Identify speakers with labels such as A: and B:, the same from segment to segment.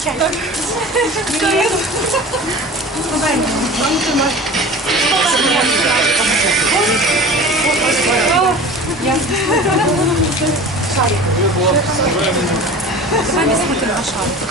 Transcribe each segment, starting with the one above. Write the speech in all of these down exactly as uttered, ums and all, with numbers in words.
A: Давай не смотрим на шарик.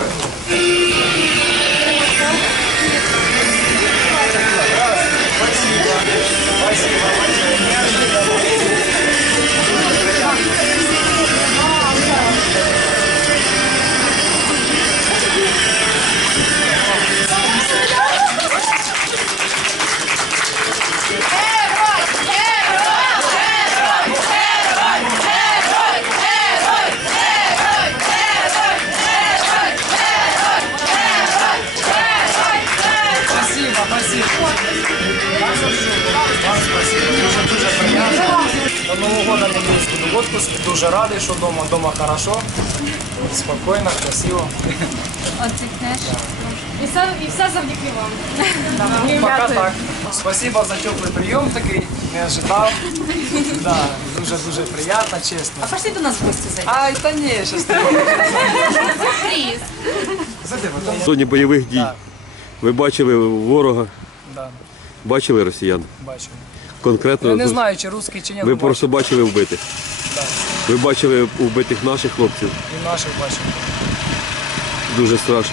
B: До Нового года не ездили в отпуск. Дуже радий, що вдома, вдома хорошо, спокійно, красиво.
A: Отдихнеш. І все, і все завдяки вам.
B: Ну, пока так. Спасибо за теплий прийом такий, не ожидав. Да, дуже-дуже приємно, чесно.
A: А пошли до нас в гості зайти.
B: Ай, та ні, щас не
A: Привіт.
B: буде.
C: В зоні бойових дій
B: Так.
C: ви бачили ворога,
B: Да,
C: бачили росіян?
B: бачу.
C: Конкретно
B: Я не
C: ви-
B: знаю, чи русський, чи ні.
C: ви
B: але
C: просто
B: бачу.
C: бачили вбитих.
B: Да.
C: Ви бачили вбитих наших хлопців.
B: І наших бачу.
C: Дуже страшно.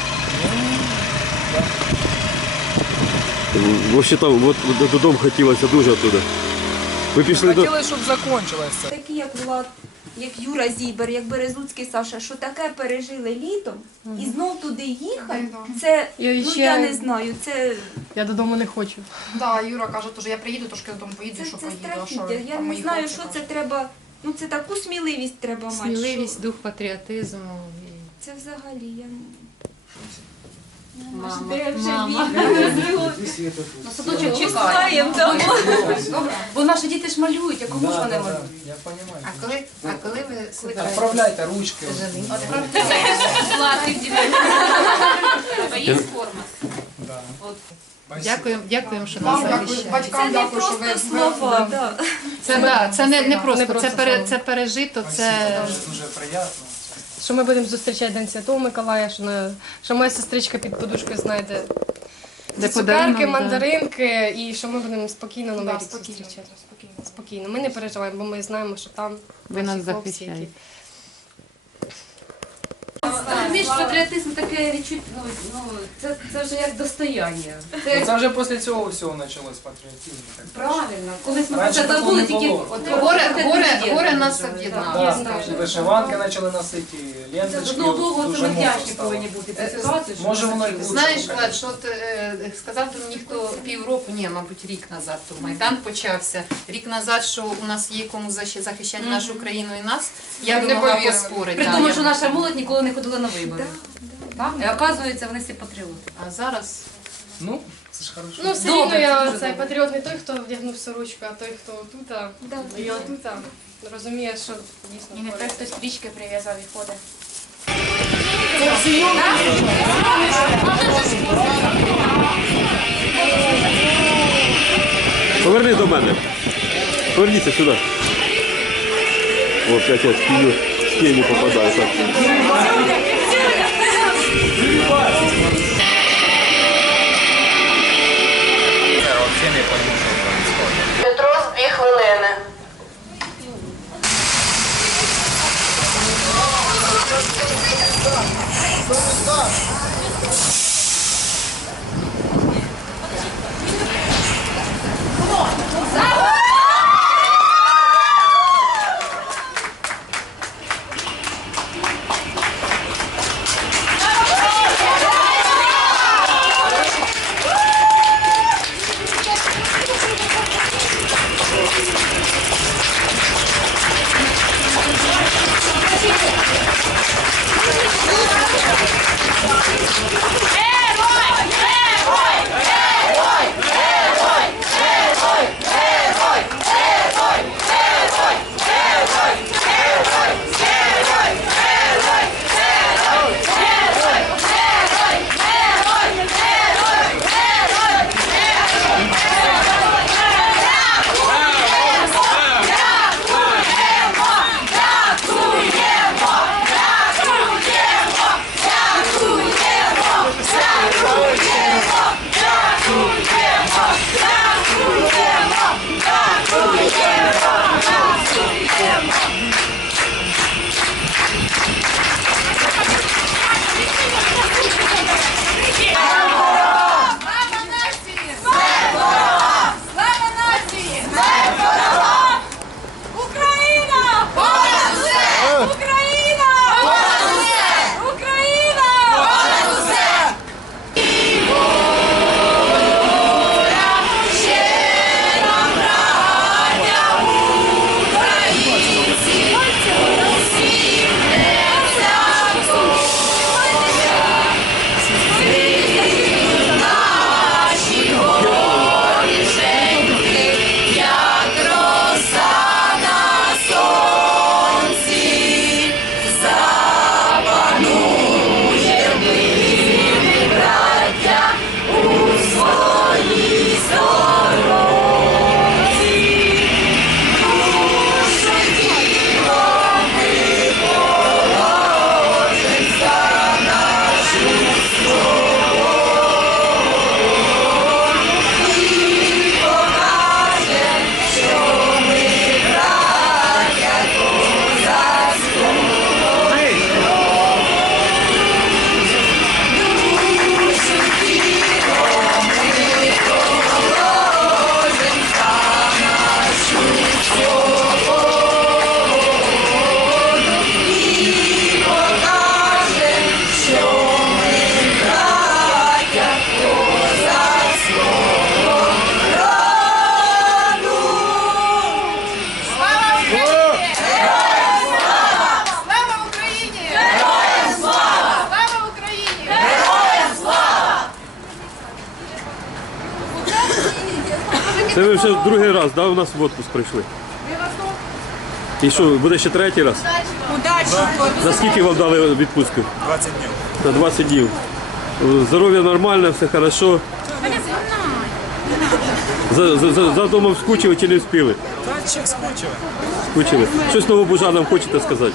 C: Взагалі там от, от додому хотілося дуже оттуда. Ви пішли до.
B: Хотіли, щоб закінчилось це.
D: Такі, як Влад, як Юра Зібер, як Березуцький Саша, що таке пережили літом, і знов туди їхати, це,
E: І
D: ну
E: ще-
D: я не знаю, це,
E: Я додому не хочу.
F: Да, Юра каже, теж я приїду, трошки додому поїду,
D: це,
F: що
D: це
F: поїду. А що
D: страхіття. Я
F: там
D: не
F: мої
D: знаю,
F: хлопці
D: що це
F: кажуть?
D: треба, ну це таку сміливість треба мати.
E: Сміливість,
D: що
E: дух патріотизму.
D: Це взагалі, я не...
E: Мама,
D: Де вже
E: мама.
F: Ну, садочок чекає.
D: Чекаємо там.
F: Добре. Бо наші діти ж малюють, а кому ж
B: Да,
F: вони
B: да, да.
F: малюють?
B: Я розумію.
G: А коли, а коли ви собираєте?
B: Відправляйте ручки.
A: Є форма.
B: Да.
G: Дякуємо, дякуємо, що нас
F: Вам дякую,
G: захищаєте.
D: Це
F: батькам
D: не
F: дякую, що ви
D: просто слова, да.
G: Це, да, це не, не просто,
E: Не просто
G: це, пере,
E: слово.
G: це пережито, це
B: Дуже, дуже приємно.
E: Що ми будемо зустрічати День Святого Миколая, що, на, що моя сестричка під подушкою знайде
G: Де
E: ці
G: подарунок,
E: цукерки,
G: да.
E: мандаринки, і що ми будемо спокійно Новий
F: Да,
E: рік
F: спокійно,
E: зустрічати.
F: спокійно.
E: Спокійно. Ми не переживаємо, бо ми знаємо, що там
G: ви
E: наші
G: нас
E: хлопці,
G: захищаєте.
E: які-
A: Розумієш, патріотизм таке відчуття, ну, ну, це, це вже як достояння. Це
B: Це вже після цього всього почалось патріотизм. так.
A: правильно. Колись ми про
B: Раніше
A: це
B: такого
A: забули,
B: не
A: тільки
B: було.
A: от,
G: Горе,
A: от це
G: горе,
A: тоді.
G: горе нас
A: Да,
G: об'єднало.
A: я
B: Да,
A: знаю.
B: і вишиванки почали носити, і
A: Це з
B: ленточки.
A: одного боку це
B: дуже
A: ми
B: модно
A: вдячні
B: стало.
A: повинні бути цю ситуацію, що
B: Може
A: ми
B: воно й
A: такі-
B: лучше.
G: Знаєш, Влад, що от, е, сказав там ніхто півроку, ні, мабуть, рік назад, то Майдан почався. Рік назад, що у нас є кому защ- захищати нашу країну і нас, я би
F: Не
G: могла
F: повірила.
G: поспорити.
A: При
G: да,
A: тому,
G: я-
A: що наша молодь ніколи не ходила на вибори. Так? І оказується, вони всі патріоти.
G: А зараз
B: Ну, це ж хорошо.
E: Ну, все
A: Добре,
E: рівно я
A: дуже
E: цей
A: добре.
E: патріот не той, хто вдягнув сорочку, а той, хто тут, а
D: Да.
E: і отут, а розуміє, що дійсно.
F: І не той,
E: хворий.
F: хто стрічки прив'язав і ходить.
C: Поверни до мене. Поверніться сюди. О, опять я в тіню, в тіні попадаю. Так.
D: Петро, дві хвилини.
B: Дякую.
C: Це ви вже другий раз, да, у нас в отпуск прийшли? І що, буде ще третій раз?
D: Удачі!
C: За скільки вам дали відпустку?
H: двадцять днів.
C: На двадцять днів. Здоров'я нормальне, все хорошо. За, за, за, за домом скучили чи не встигли?
H: Та чи скучили?
C: Скучили. Щось новобужанам хочете сказати?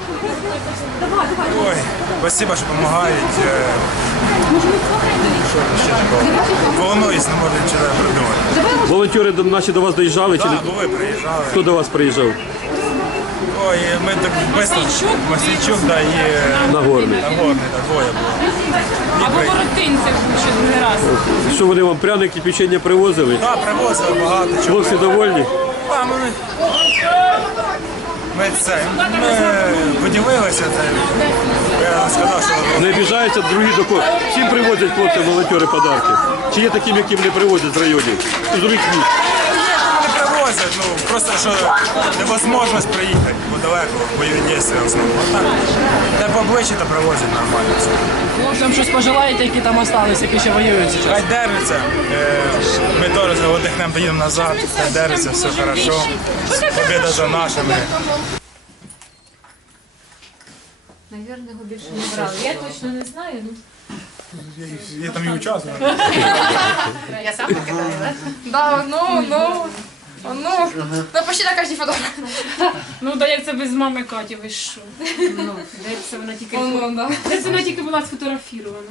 H: Ой, спасибо, що допомагають. Е, Що ще такого? Волнуюсь, не можу нічого придумати.
C: Волонтери до- наші до вас доїжджали чи не?
H: Так, були, приїжджали.
C: Хто до вас приїжджав?
H: Ой, ми так швидко. Маслійчук, да, і е,
C: Нагорний.
H: Нагорний, да, двоє було.
I: Або Воротинцев ще другий раз.
C: Що вони вам пряники, печення привозили?
H: Так, привозили багато чого.
C: Хлопці довольні?
H: А, ми, ми це, ми поділилися. Це, я сказав, що
C: Не обіжаються другі до кого? Всім привозять хлопцям волонтери подарки? Чи є таким, яким не привозять з районів? З других міст?
H: не привозять, ну просто що невозможність приїхати, бо далеко, бойові дії в основному. А так, де поближче, то привозять нормально все.
B: Хлопцям щось пожелаєте, які там остались, які ще воюють зараз?
H: Хай держиться. Е, Ми теж віддихнемо, поїдемо назад, хай держиться, все хорошо. Побіда за нашими.
G: Навірно, його більше не брали. Я точно не знаю. Ну.
H: Я там і участвую.
G: Я сам покидаю, так?
F: Да, ну, ну, ну, ну почти на кожній фотографії.
I: Ну, да як це без мами Каті, ви що?
G: Ну, де б це вона тільки...
F: Ну, да.
I: Де це вона тільки була сфотографірована?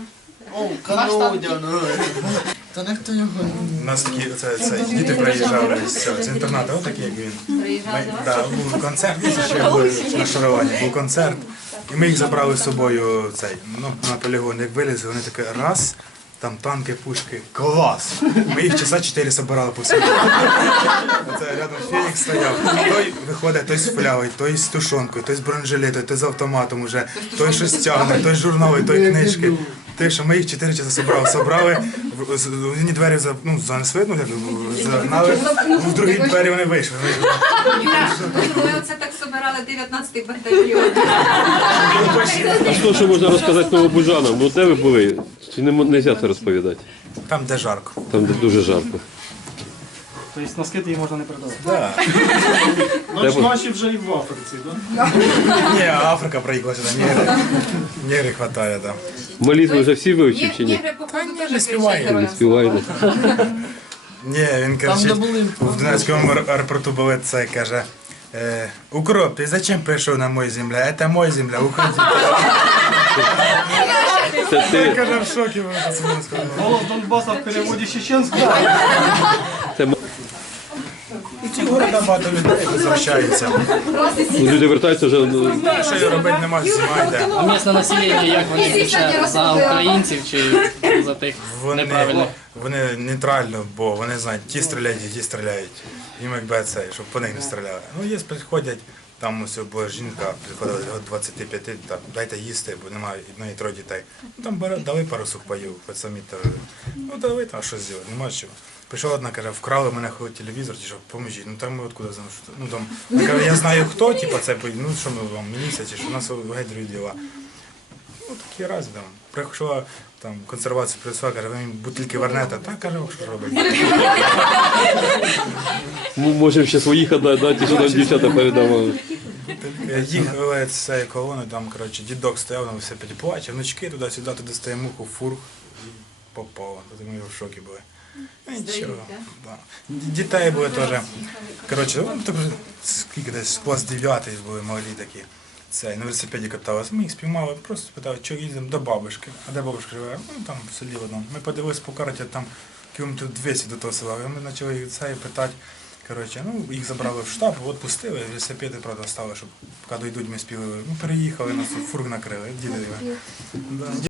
J: Та ніхто його
H: У нас такі це, це, діти приїжджали з, цього, з інтернату, отакі як він. Ми, да, був концерт, ще були на шаруванні, був концерт. І ми їх забрали з собою цей, ну, на полігон. Як вилізли, вони таке раз, там танки, пушки, клас! Ми їх часа чотири збирали по всьому. Це рядом Фенікс стояв. Той виходить, той з флявою, той з тушонкою, той з бронежилетом, той з автоматом уже, той щось тягне, той з журнали, той книжки. Те, що ми їх чотири часа зібрали, собрали, в- з- одні двері за- ну, занесли, ну, як, загнали, в другі двері вони вийшли.
D: Ми оце так собирали дев'ятнадцятий батальйон.
C: А що, що можна розказати новобужанам? Ну де ви були? Чи не можна це розповідати?
H: Там, де жарко.
C: Там де дуже жарко.
B: Тобто носки її можна не продавати.
H: Да.
C: Де ви?
B: Наші вже і в Африці, так?
H: Ні, Африка проїхала сюди, негри. Негри хватає там.
C: Молитви вже всі вивчив чи ні?
D: Ігри, походу,
H: Не
D: теж
H: співає.
C: Не співаєте?
H: Ні, він каже, в Донецькому аер- аеропорту були це, каже, е, Укроп, ти зачем прийшов на мою землю? Це моя земля, уходи.
C: Це ти,
H: Каже, в шокі ви пацани сказали.
B: Голос Донбаса в переводі чеченського.
C: це м-
H: І ці города багато людей возвращаються.
C: люди вертаються вже. ну,
H: Що їй робити нема, знімайте.
B: А місце населення, як вони кричать? За українців чи за тих
H: Вони,
B: неправильно?
H: вони нейтрально, бо вони знають, ті стріляють, і ті стріляють. Їм якби це, щоб по них не стріляли. Ну, є, приходять, там ось була жінка, приходила до двадцяти п'яти, там, дайте їсти, бо немає одної троє дітей. Ну, там бере- дали пару сухпаїв, хоч самі то, ну дали там щось зробити, нема чого. Прийшла одна, каже, вкрали мене хоч телевізор, чи що, поможіть. Ну там ми откуда знаємо, що ну там, я кажу, я знаю хто, типу, це, ну що ми вам, міліція, чи що, у нас геть другі діла. Ну, такі раз там. Прийшла там консервацію принесла, каже, ви мені бутильки вернете. Так, каже, що робить.
C: Ми можемо ще своїх віддати, да, ті, що нам дівчата передавали.
H: Їхали з цієї колони, там, коротше, дідок стояв на велосипеді, плаче, внучки туди-сюди, туди стає муху, фурх і попало. Тоді ми в шокі були. Ну, нічого. Да. Дітей були теж. Коротше, ну, так, скільки десь, клас дев'ятий були малі такі. Це, на велосипеді каталися, ми їх спіймали, просто питали, що їздимо до бабушки. А де бабушка живе? Ну там в селі в одному. Ми подивилися по карті, там кілометрів двісті до того села. І ми почали їх це питати. Коротше, ну, їх забрали в штаб, відпустили, велосипеди, правда, стали, щоб поки дійдуть, ми спіли. Ну, переїхали, нас тут фург накрили, діли. Да.